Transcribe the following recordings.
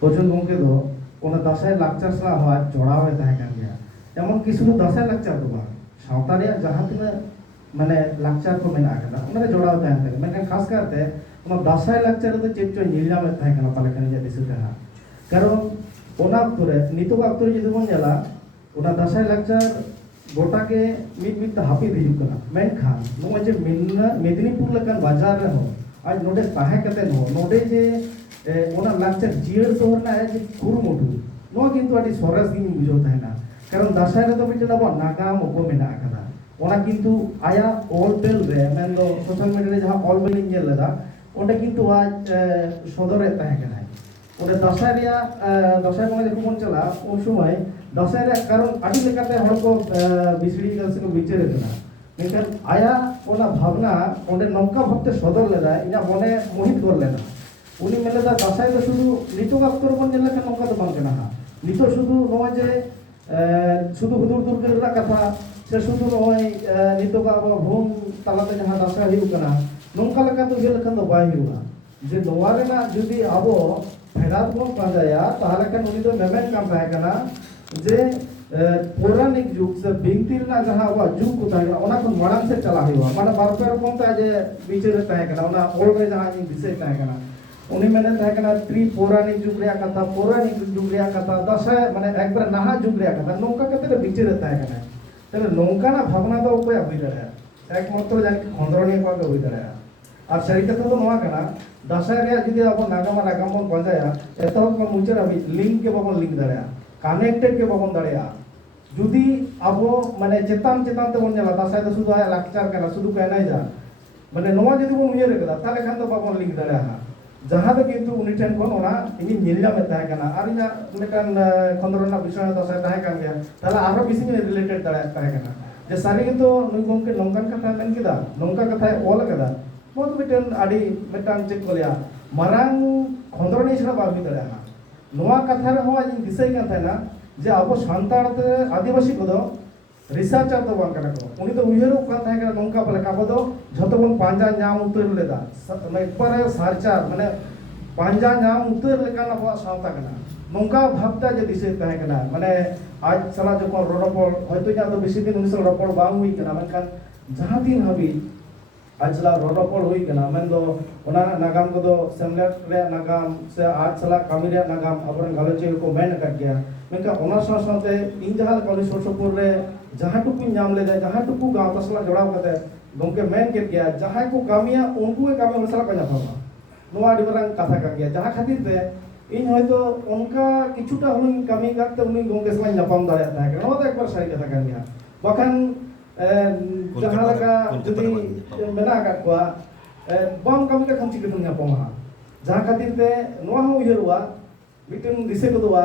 ᱵᱚᱪᱚᱱ ᱜᱚᱢᱠᱮ ᱫᱚ ᱚᱱᱟ ᱫᱟᱸᱥᱟᱭ ᱞᱟᱠᱪᱟᱨ ᱥᱟᱞᱟᱜ ᱦᱚᱸ ᱡᱚᱲᱟᱣ ᱛᱟᱦᱮᱸ ᱠᱟᱱ ᱜᱮᱭᱟ। ᱮᱢᱚᱱ ᱠᱤ ᱥᱩᱫᱷᱩ ᱫᱟᱸᱥᱟᱭ ᱞᱟᱠᱪᱟর ᱫᱚ ᱵᱟᱝ, ᱥᱟᱶᱛᱟ ᱨᱮᱭᱟᱜ ᱡᱟᱦᱟᱸ ᱛᱤᱱᱟᱹᱜ ᱢᱟᱱᱮ ᱞᱟᱠᱪᱟর ᱠᱚ ᱢᱮᱱᱟᱜ ᱟᱠᱟᱫᱟ ᱚᱱᱟ ᱨᱮ ᱡᱚᱲᱟᱣ ᱛᱟᱦᱮᱸ ᱠᱟᱱᱟ। ᱢᱮᱱᱠᱷᱟᱱ ᱠᱷᱟᱥ ᱠᱟᱨᱛᱮ ᱚᱱᱟ ᱫᱟᱸᱥᱟᱭ ᱞᱟᱠᱪᱟর ᱨᱮᱫᱚ ᱪᱮᱫ ᱪᱚ ᱧᱮᱞ ᱧᱟᱢᱮᱫ ᱛᱟᱦᱮᱸ ᱠᱟᱱᱟ ᱯᱟᱞᱮ ᱠᱷᱟᱱ ᱤᱧᱟᱹᱜ ᱫᱤᱥᱟᱹ ᱛᱮ ᱦᱟᱸᱜ। ᱠᱟᱨᱚᱱ ᱚᱱᱟ ᱚᱠᱛᱚ ᱨᱮ ᱱᱤᱛᱚᱜ ᱚᱠᱛᱚ ᱨᱮ ᱡᱩᱫᱤ ᱵᱚᱱ ᱧᱮᱞᱟ ᱚᱱᱟ ᱫᱟᱸᱥᱟᱭ ᱞᱟᱠᱪᱟর ᱜᱚᱴᱟ ᱜᱮ ᱢᱤᱫ ᱛᱮ ᱦᱟᱹᱯᱤᱫ ᱦᱤᱡᱩᱜ ᱠᱟᱱᱟ। ᱢᱮᱱᱠᱷᱟᱱ ᱱᱚᱜᱼᱚᱭ ᱡᱮ ᱢᱮᱫᱽᱱᱤᱯᱩᱨ ᱞᱮᱠᱟᱱ ᱵᱟᱡᱟᱨ ᱨᱮᱦᱚᱸ ᱟᱡ ᱱᱚᱰᱮ ᱛᱟᱦᱮᱸ ᱠᱟᱛᱮ ᱦᱚᱸ ᱱᱚᱰᱮ ᱡᱮ ᱚᱱᱟ ᱞᱟᱠᱪᱟর ᱡᱤᱭᱟᱹᱲ ᱫᱚᱦᱚ ᱨᱮᱱᱟᱜ ᱡᱮ ᱠᱩᱨᱩᱢᱩᱴᱩ ᱱᱚᱣᱟ ᱠᱤᱱᱛᱩ ᱟᱹᱰᱤ ᱥᱚᱨᱮᱥ ᱜᱤᱧ ᱵᱩᱡᱷᱟᱹᱣ ᱛᱟᱦᱮᱱᱟ। ᱠᱟᱨᱚᱱ ᱫᱟᱸᱥᱟᱭ ᱨᱮᱫᱚ ᱢᱤᱫᱴᱮᱱ ᱟᱵᱚᱣᱟᱜ ᱱᱟᱜᱟᱢ ᱩᱯᱚ ᱢᱮᱱᱟᱜ ᱟᱠᱟᱫᱟ। ᱚᱱᱟ ᱠᱤᱱᱛᱩ ᱟᱭᱟᱜ ᱚᱞ ᱵᱮᱞ ᱨᱮ ᱢᱮᱱᱫᱚ ᱥᱳᱥᱟᱞ ᱢᱤᱰᱤয়া ᱨᱮ ᱡᱟᱦᱟᱸ ᱚᱞ ᱵᱮᱞᱤᱧ ᱧᱮᱞ ᱞᱮᱫᱟ ᱚᱸᱰᱮ ᱠᱤᱱᱛᱩ ᱟᱡ ᱥᱚᱫᱚᱨᱮᱫ ᱛᱟᱦᱮᱸ ᱠᱟᱱᱟᱭ। ᱚᱸᱰᱮ ᱫᱟᱸᱥᱟᱭ ᱨᱮᱭᱟᱜ ᱫᱟᱸᱥᱟᱭ ᱵᱚᱸᱜᱟ ᱡᱚᱠᱷᱚᱱ ᱵᱚᱱ ᱪᱟᱞᱟᱜᱼᱟ ᱩᱱ ᱥᱚᱢᱚᱭ ᱫᱟᱸᱥᱟᱭ ᱨᱮᱭᱟᱜ ᱠᱟᱨᱚᱱ ᱟᱹᱰᱤ ᱞᱮᱠᱟᱛᱮ ᱦᱚᱲ ᱠᱚ ᱵᱤᱥᱲᱤ ᱠᱟᱱᱟ ᱥᱮ ᱠᱚ ᱵᱤᱪᱟᱹᱨ ᱠᱟᱱᱟ। ᱢᱮᱱᱠᱷᱟन ᱟᱭᱟᱜ ᱚᱱᱟ ᱵᱷᱟᱵᱽᱱᱟ ᱚᱸᱰᱮ ᱱᱚᱝᱠᱟ ᱵᱷᱟᱵᱛᱮ ᱥᱚᱫᱚᱨ ᱞᱮᱫᱟ ᱤᱧᱟᱹᱜ ᱢᱚᱱᱮ ᱢᱳᱦᱤᱛ ᱜᱚᱫ ᱞᱮᱱᱟ। उनी मेले दा दासाई दो शुद्ध नितोग अक्तर बन जेले के नौका तो बन के ना नितो शुद्ध नौवा जे शुद्ध हुदुर दुर के रखा था से शुद्ध नौवा नितोग अब भूम तलाते जहाँ दासाई ही उकना नौका लगा तो ये लखन तो बाई हुआ जे नौवारे ना जुदी अबो फेरात बन पाजाया ताहले के उनी तो मेमेन काम पाए करना जे पौराणिक युग से बिंतीर ना जहाँ वो युग को ताई ओना को मरण से चला हुआ माना बारपेर कौन ता जे बीचे रहता है करना ओना ओल्ड में जहाँ जी विषय ताई करना उन्हीं मैंने तय करना त्रि पौराणिक युग रे कथा पौराणिक युग रे कथा दासाई माने एक बार नहा युग रे कथा नौका कते बीचे रहता है करना तेरे नौका ना भावना तो कोई अभी दरे एक मात्र जान खंडरणी को अभी दरे और सही कथा तो नवा करना दासाई रे जुदी अब नागाम बन पंजाया एतो को मुचर अभी लिंक के बाबन लिंक दरे कनेक्टेड के बाबन दरे जुदी अब माने चेतान चेतान ते बन जाला दासाई तो शुद्ध आया लाक्चार करना शुद्ध कहना जा माने नवा जुदी बन उयेर कदा ताले खान तो बाबन लिंक दरे जहाँ तो किंतु उन्हीं ठेन को नोना इन्हीं नीला में तय करना आर इन्हें उन्हें खंडरना विषय तो साथ तय कर गया ताला आरो किसी में रिलेटेड तय करना जे सारी तो नुगों के नौकन कथा मेन किदा नौका कथा ऑल कदा बहुत मिटन आड़ी मिटान चेक को लिया मरांग खंडरनी छड़ा बाबी तड़े ना नोआ कथा रे हो आज दिसई का था ना जे अब सांताड़ ते आदिवासी को दो रिसर्चर तो बन करना को उन्हीं तो उयेरो का था कि नौका पले का बदो झतो बन पांजा नाम उतर लेदा मैं एक बार सारचार माने पांजा नाम उतर लेका ना बवा सावता करना नौका भाबता जे दिसे तहे करना माने आज सला जो को रोडोपol होयतो जा तो बेसी दिन उनिस रोडोपol बांग हुई करना मेनखान जहां दिन हबी आज सला रोडोपol हुई करना मेन दो ओना नागाम को दो सेमलेट रे नागाम से आज सला कामी रे नागाम अबरन गालोचे को मेन कर गया मेनका ओना साथे इन जहां कॉलेज सोरसोपुर रे जहाँ टुकु नाम ले जाए जहाँ टुकु गाँव तसला जोड़ाव करते गोंके मेन के गया जहाँ को कामिया उनको के कामी मसला को जाफामा नोआ डिबरंग कथा कर गया जहाँ खातिर ते इन होयतो उनका किछुटा हुन कामी करते उनी गोंके सला नापाम दाड़िया था नोआ तो एक बार सही कथा कर गया बखान जहाँ लगा जुदी मेना का कोआ बम कामी का खम चिकन नापामा जहाँ खातिर ते नोआ हो उयरवा मिटन दिसे को दोआ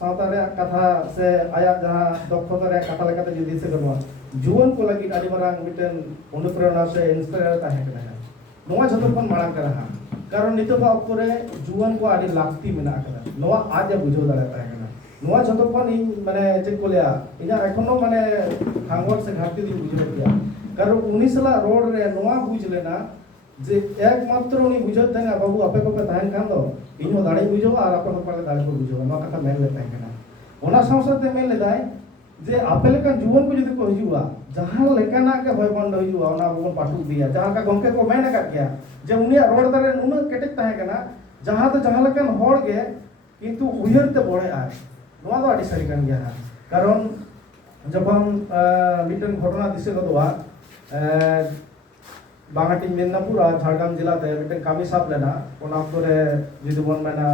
सावता रे कथा से आया जहाँ दक्षता रे कथा लेकाते जो दिसे करवा जुवन को लगी आदि मारांग मिटन अनुप्रेरणा से इंस्पायर ताहे कना नोआ जतो खन मारांग करा कारण नितो बा ऑक्टो रे जुवन को आदि लागती मेना कना नोआ आज बुझो दाड़ा ताहे कना नोआ जतो खन इन माने चेक को लिया इना एखनो माने हांगोर से घाटी दी बुझो दिया कारण उनिसला रोड रे नोआ बुझ लेना जे एकमात्र उनी बुझो तंगा बाबू आपे को पे ताहन कान दो इनो दाड़ी बुझो और आपे को पाले दाड़ी को बुझो नो कथा मेन लेता है ओना संसद मेन लेदाय जे आपे लेका जीवन को जदी को हिजुआ जहां लेकाना के होय बंद हिजुआ ओना बन पाटू दिया जहां का गंके को मेन का किया जे उनिया रोड दारे नुन केटेक ताहे कना जहां तो जहां लेकान होड़ गे किंतु उयरते बड़े आय नोआ दो आडी सरी कान गया कारण जबन मिटन घटना दिसे गदवा बांगाटी मेदिनीपुर और झारग्राम जिला ते मिटन कामी साब लेना ओना करे जुदी बन मेना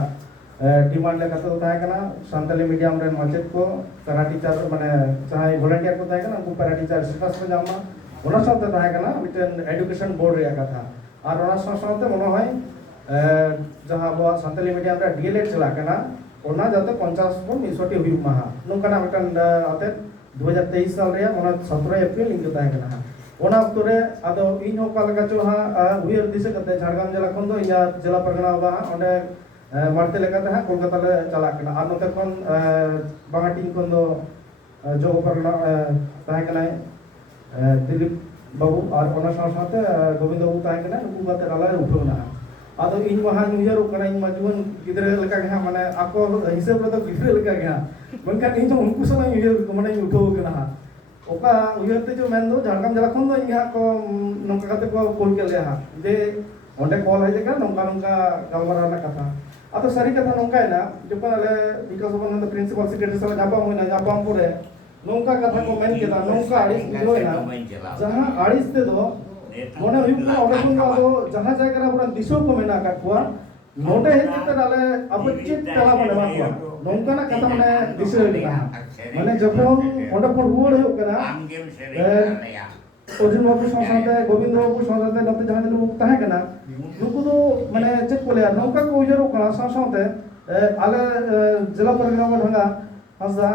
डिमांड लेका तो ताहे कना सान्ताली मीडियम रे माचेत को पैरा टीचर माने चाहे वॉलंटियर को ताहे कना उनको पैरा टीचर स्टेटस में जामा ओना साथे ताहे कना मिटन एजुकेशन बोर्ड रे कथा और ओना साथे मनो है जहां बो सान्ताली मीडियम रे डीएलएड चला कना ओना जाते 50 को 160 हुई महा नोकना मिटन आते 2023 साल रे ओना 17 अप्रैल इंग ताहे कना ओना अक्तो रे आदो इन होका लगा चो हा उयर दिसे कते झारग्राम जिला खन दो या जिला परगना बा ओंडे मारते लेकाते हा कोलकाता ले चला कना आर नोते खन बांगाटी खन दो जो परगना ताहे कना दिलीप बाबू और ओना साथे गोविंद बाबू ताहे कना नुकु बाते राला उठोना आदो इन वहां न्यूयर कना इन मजुन गिदरे लका गहा माने आको हिसाब रे तो गिदरे लका गहा मनका इन जो उनको सना न्यूयर को माने उठो गना ओका उयर ते जो मेन दो झारखंड जला खन दो इहा को नंका कते को कोल के ले हा जे ओंडे कॉल है जका नंका नंका गलमारा ना कथा आतो सारी कथा नंका है ना जपन आले विकास भवन द प्रिंसिपल सेक्रेटरी साला जापा होइना जापा पुरे नंका कथा को मेन केदा नंका आड़िस बुझोइना जहां आड़िस ते दो मोने हुई को ओडे को आदो जहां जायगा रा पुरा दिसो को मेना का कुआ नोटे हेते ते डाले अब चित तला मने मा कुआ नंका ना कथा मने दिसो लेना माने जखन ओडे को रुवाड़ हो कना अर्जुन बाबू संसाते गोविंद बाबू संसाते नते जहां दिन मुक्त है कना नुकु दो माने चेक को ले नौका को उजरो कना संसाते आले जिला परिगणा ढंगा हंसा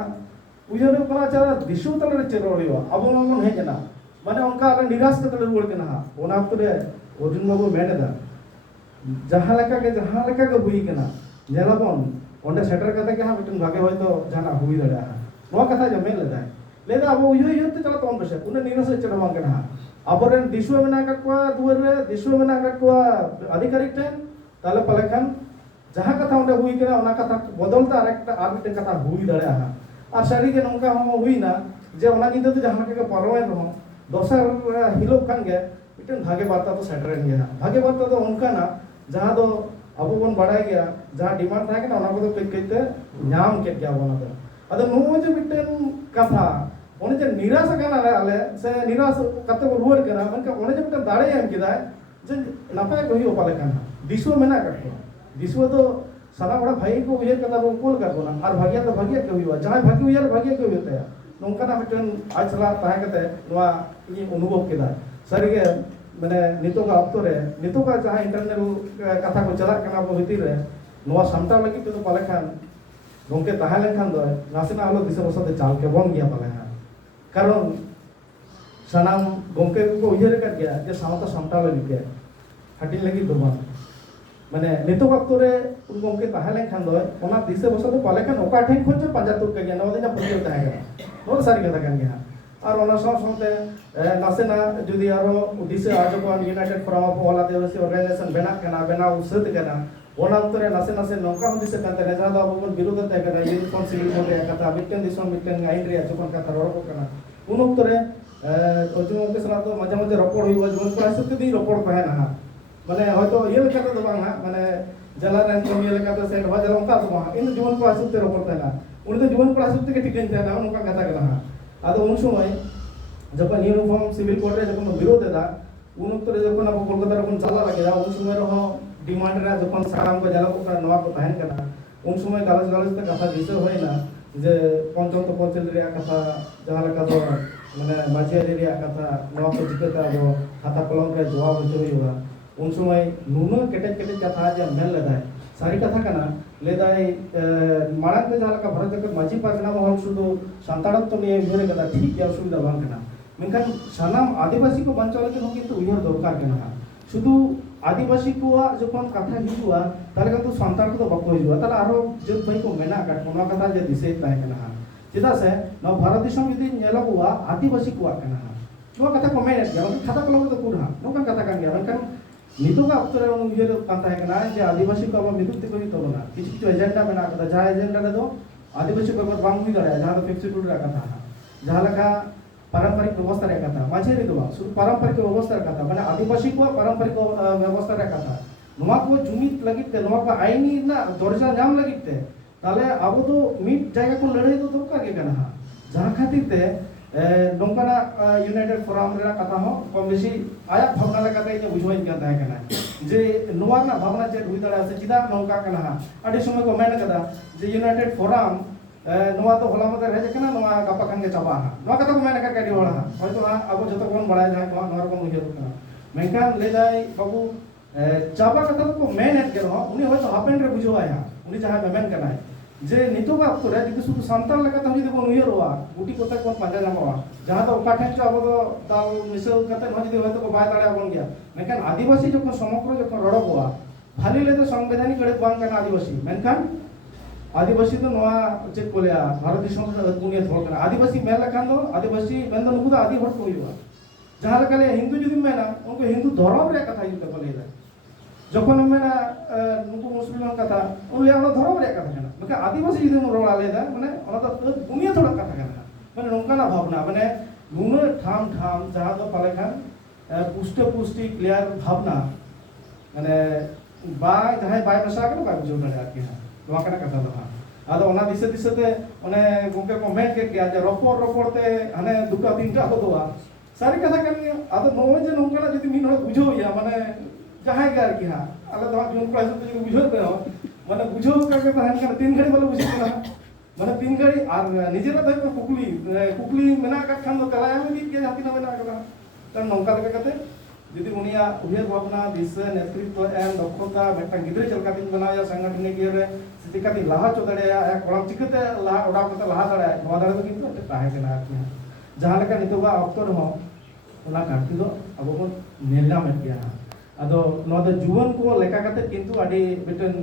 उजरो कना चारा दिसु तले चेरो रियो अब मन हे कना माने उनका आले निराश कते रुवाड़ कना ओना अक्तरे अर्जुन बाबू मेनेदा जहां लेका के हुई कना नेलाबन ओंडे सेटर कते के हा मिटन भागे होय तो जाना हुई दड़ा नो कथा जमे लेदा लेदा अब उयो ते चला तोन बसे उन निराश चेरो बांग कना अबरेन दिसु मेना का को दुवर रे दिसु मेना का को अधिकारी टेन ताले पलेखान जहां कथा ओंडे हुई कना ओना कथा बदलता आरेकटा आर मिटन कथा हुई दड़ा और सारी के नंका हम हुई ना जे ओना निदे तो जहां के परवाय रहो दोसर हिलो खान गे मिटन भागे बार्ता तो सेटरेन गया भागे बार्ता तो उनका ना जहां दो अबो बन बढ़ाई गया जहां डिमांड था कि ना ओना को तो कइते नाम के क्या बना दो अदो नो जे मिटन कथा ओने जे निराश कना आले से निराश कते को रुवाड़ कना मनका ओने जे मिटन दाड़े एम किदा जे नापाय को हियो पाले कना दिसो मेना कटो दिसो तो सारा बड़ा भाई को उयर कता को कोल कर बोला और भाग्य तो भाग्य के हुआ जहां भाग्य उयर भाग्य के होते है नोंका ना मिटन आचला ताहे कते नोआ इ अनुभव केदा सरिगे माने नितो का अक्तो रे नितो का जहां इंटरनेट कथा को चला कना को हिती रे नोआ सामटा लगी तो पाले खान गोंके ताहे लेन खान दो नासेना हलो दिसे बसते चाल के बन गया पाले हां कारण सनाम गोंके को उयर कर गया जे सामता सामटा लगी के हटिन लगी दो माने नितो अक्तो रे उन गोंके ताहे लेन खान दो ओना दिसे बसते पाले खान ओका ठेन खोज पंजा तुर के गया नवा दिन पतियो ताहे गया नो सारी कथा कान गया और ओना सामते नासेना जुदी आरो दिसे आज को united forum of all Adivasi organization बेना उसत कना ओना उतरे नासे नौका हम दिसे कांते ने जादा अपन विरोध ते कना यूनिफॉर्म सिविल कोड रे कथा मिटन दिसोन मिटन आइन रे जखन कथा रोको कना उन उतरे ओजो के सला तो मजा मजा रपड़ हुई जवन को आसते दी रपड़ पहे ना माने हयतो ये लेका तो बांग माने जला रेन को ये लेका तो सेट भजल उनका तो बांग इन जीवन को आसते रपड़ पहे ना उन तो जीवन को आसते के ठीक नहीं था उनका कथा कना आदो उन समय जखन यूनिफॉर्म सिविल कोड रे जखन विरोध दा उन उतरे जखन अब कोलकाता रे चला लगे उन समय रहो डिमांड रे जखन साराम को जाला को नवा को ताहेन कना उन समय गालस ते कथा दिसे होय ना जे पंचम तो पचल रे कथा जहां लेका तो माने माझे रे कथा नवा को जिकता अब खाता कलम रे जवाब होय होगा उन समय नुनो केटे कथा जे मेल लेदा सारी कथा कना लेदाई माड़ांग पे जहां लेका भारत के माझी पारगना महल शुद्ध संताड़म तो ने उयरे कथा ठीक या सुविधा बांग कना मेनखान सानाम आदिवासी को बंचाव लगे हो किंतु उयहर दरकार कना शुद्ध आदिवासी को जखन कथा हिजुआ ताले तो संतार को बको हिजुआ ताले आरो जत भाई को मेना का कोना कथा जे दिसे ताहे कना चेदा से न भारत दिसम यदि नेलबुआ आदिवासी को कना नो कथा को मेना गया खाता कलम तो कुरहा नो कथा कान गया मेनखान नितो का अक्तरे उन उयहर कांता है कना जे आदिवासी को अब विद्युत को ही तो ना किछु एजेंडा मेना कथा जहां एजेंडा रे दो आदिवासी को बांग हुई दरा जहां तो फ्लेक्सिबल रा कथा जहां लगा पारंपरिक व्यवस्था रे कथा माझे रे दो शुद्ध पारंपरिक व्यवस्था रे कथा माने आदिवासी को पारंपरिक व्यवस्था रे कथा नोमा को जुमित लगित ते नोमा को आईनी ना दर्जा नाम लगित ते ताले अब तो मिट जायगा को लड़ाई तो दरकार के कना जहां खातिर ते नोंकाना यूनाइटेड फोरम रे कथा हो कम बेसी आया भावना लगा ते बुझोइन के ताहे कना जे नोवा ना भावना जे हुई दड़ा से चिदा नोंका कना आडी समय को मेन कदा जे यूनाइटेड फोरम नोवा तो होला मते रहे कना नोवा गपा खान के चाबा नोवा कथा को मेन का काडी होला होयतो अब जतो कोन बड़ाय जाय नोवा नोर को मुझे कना मेनखान ले जाय बाबू चाबा कथा को मेन हेड के हो उनी होयतो हापेन रे बुझो आया उनी जहां मेन कना जे नितो का अक्तो रे जदि शुद्ध संताल लेका त जदि कोन उयरवा गुटी कोता कोन पांजा जामवा जहां तो काठे जो अब तो ताल मिसल कते न जदि होयतो को बाय ताड़े बन गया मेनखान आदिवासी जो समग्र जो रड़बवा खाली ले तो संवैधानिक गड़े बांग कना आदिवासी मेनखान आदिवासी तो नोआ चेक कोलिया भारत दिसम दुनिया थोल कना आदिवासी मेल लखान दो आदिवासी मेन दो नुकु दो आदि हट को हुआ जहां लका ले हिंदू जदि मेना उनको हिंदू धर्म रे कथा युत कोलेला जखन मेना नुकु मुस्लिम कथा उन ले धर्म रे कथा कना मके आदिवासी जुदी रोड आले दा माने दुनिया थोड़ा कथा कना माने नोंकाना भावना माने नुना ठाम ठाम जहां दो पाले खान पुष्टि क्लियर भावना माने बाय जहां बाय मसा के बाय बुझो दाड़े आके नोआ कना कथा दो आदो ओना दिसे दिसे ते ओने गोंके कमेंट के किया जे रोपोर ते हाने दुटा तीनटा को दोआ सारी कथा कन आदो नोए जे नोंकाना जदि मिन हर बुझो या माने जहां के आके हा आले तो जुन क्लास ते बुझो ते माने बुझो करके तहन कर 3 घड़ी बोले बुझो ना माने 3 घड़ी आर निजेरा तो कुकली मेना का खान दो तला में दी के जाति ना मेना का तन नोंका लगे कते यदि उनिया उहेर भावना दिशा नेतृत्व एम दक्षता मेटन गिद्रे चलका दिन बनाया संगठन के रे सिटिका दिन लाहा चो दड़े या कोड़म चिकते लाहा ओडा कते लाहा दड़े नोआ दड़े तो किंतु ताहे केना आकी जहां लेका नितोबा ऑक्टो रहो ओना घाटी दो अब बन नेला में किया आदो नोआ दो जुवन को लेका कते किंतु आडी बेटन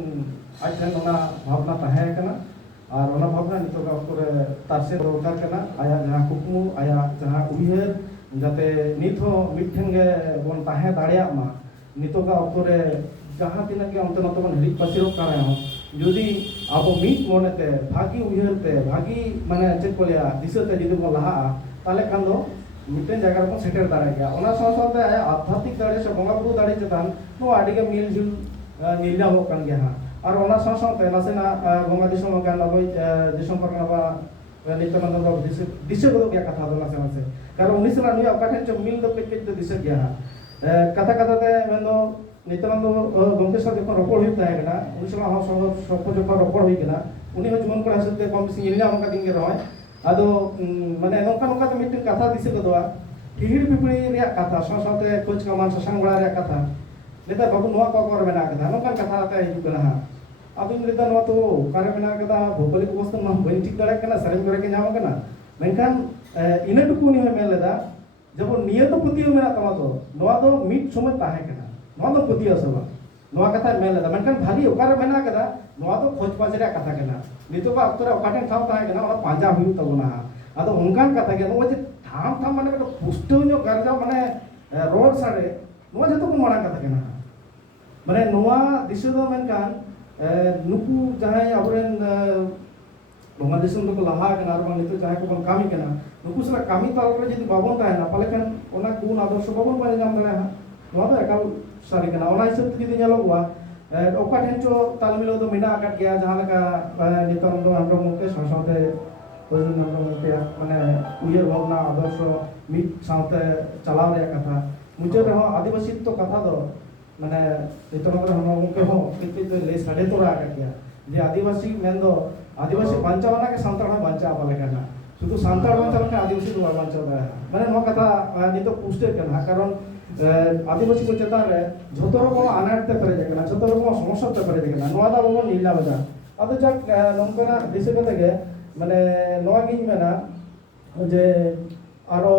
आज ओना भावना ताहे केना और ओना भावना नितोगा ऑक्टो रे तारसे दरकार केना आया जहां कुकमु आया जहां उहेर जाते नित हो मिठन गे बन ताहे दाड़िया मा नितोगा ऑक्टो रे जहां तिना के अंत नत बन हिरिक पासिरो कारे हो यदि अब मिट मोनेते भागी उयरते भागी माने चेक कोलिया दिसते जदि बो लहा ताले खान दो मिटन जगह को सेटर दाड़ा गया ओना साथे आया आध्यात्मिक दाड़े से बंगा बुरु दाड़े चतान नो आडी के मिल जुल नीला हो कान गया और ओना साथे नासेना बंगा दिसम गान लबय दिसम परनाबा नित्यानंद बाबू दिसे को गया कथा दो नासे कारण उनिसला नुया काठन च मिल दो के तो दिसे गया कथा कथा ते मेनो नित्यानंद गंगे साथ जखन रपड़ हुई ताहे कना उनिसला हम सब जखन रपड़ हुई कना उनी हो जुवन को हसते कम से इल्ला हम का दिन के रहो आदो माने नोका नोका तो मिट कथा दिसे को दोआ हिहिड़ पिपड़ी रे कथा साथे कोच कमान ससंग बड़ा रे कथा नेता बाबू नोआ को कर मेना कथा नोका कथा ते हिजु कना अब इन लेता नोआ तो कारे मेना कथा भौगोलिक अवस्था मा बन ठीक दड़े कना सरेज करे के नाम कना मेनखान इने टुकु नि मेन लेदा जब निये तो पुतियो मेना तमा तो नोआ तो मिट समय ताहे कना नोआ तो पुतियो सब नोआ कथा मेन लेदा मेनखान भागी ओकारे मेना कदा नोआ तो खोज पास रे कथा कना नितो का अक्तरे ओकाटेन ठाम ताहे कना ओना पांजा हुई तबना आदो उनकान कथा के नोआ जे ठाम ठाम माने पुष्टो जो गरजा माने रोड साडे नोआ जतो को माना कथा कना माने नोआ दिसो दो मेनखान नुकु जहां अबरेन बांग्लादेश को लहा कना और नितो जहां को बन कामी कना नुकु सला कामी ताल रे जदि बाबन ताहेना पाले खान ओना गुण आदर्श बाबन बाने जाम दरे हा नोआ तो एकाल सारी कना ओना हिसाब ते जदि नेलोगवा ओका ठेन चो ताल मिलो तो मिना आकाट गया जहां लका नित्यानंद हमरो मुके साथे ओजन हमरो मुके माने उयर भावना आदर्श मिट साथे चलाव रे कथा मुझे रे आदिवासी तो कथा दो माने नित्यानंद हमरो मुके हो किति तो ले साडे तोरा आकाट गया जे आदिवासी मेन दो आदिवासी बांचावना के संतान बांचा पाले कना शुद्ध संतान बांचाव के आदिवासी तो बांचा दा माने नो कथा नितो पुष्टे कना कारण आदिवासी को चेतान रे झोतो रकम अनाटते परे कना झोतो रकम समस्या ते परे कना नो दा बबो नीला बजा अद जक नंकना दिसे कते के माने नोआ गिन मेना जे आरो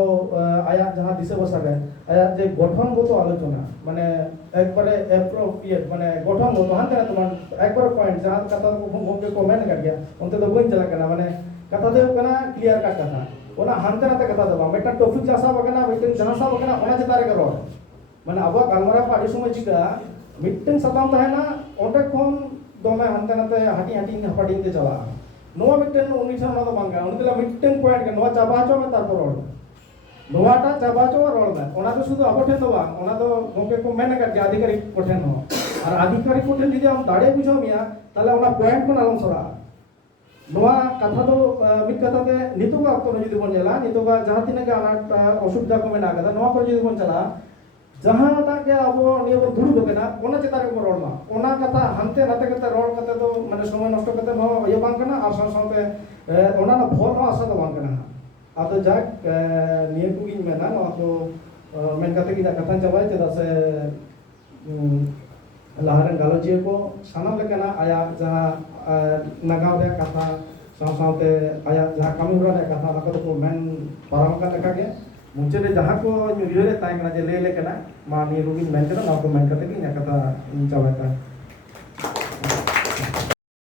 आया जहां दिसे बसागे आया जे गठनगत आलोचना माने एकबारे एप्रोप्रिएट माने गठनगत हानते तोमान एकबारे पॉइंट जहां कथा को गोके कमेंट कर गया उनते तो बइन चला कना माने कथा दे कना क्लियर का कथा ओना हानते नाते कथा दो मेटा टॉपिक जासा बगना मेटे जहां सा बगना ओना चतारे के रोड माने अब गालमारा पाडी समय चिका मिटन सताम ताहेना ओंडे कोन दोमे हानते नाते हाटी हाटी हपाडी ते चला नोआ मिटन उनी ठा ओना तो बांगा उनतेला मिटन पॉइंट के नोआ चाबा चो में तारपर रोड नोआटा चाबा चो रोड में ओना तो शुद्ध अब ठेन दो ओना तो गोके को मेन कर अधिकारी को ठेन हो और अधिकारी को ठेन जदि हम दाड़े बुझो मिया ताले ओना पॉइंट को नालम सरा नोआ कथा तो मिट कथा ते नितो का तो जदि बन जाला नितो का जहां तिने के अनाट असुविधा को मेना कदा नोआ पर जदि बन चला जहां ता के अब नियो को दुरु बकेना ओना चेतारे को रोड मा ओना कथा हनते नाते कते रोड कते तो माने समय नष्ट कते नो ये बांग कना और साथे ओना ना भोर नो आसा तो बांग कना आदो जाक नियो को गिन मेना नो तो मेन कते की कथा चाबाय चेदा से लाहरन गालोजिए को सानाम लेकना आया जहां नगाव रे कथा साथे आया जहां कामी रे कथा लको तो मेन पारम का लेका के मुझे जहां को रे ताइना जे ले लेकना मा नि रुगिन मेन कना ना को मेन कते की कथा चाबाय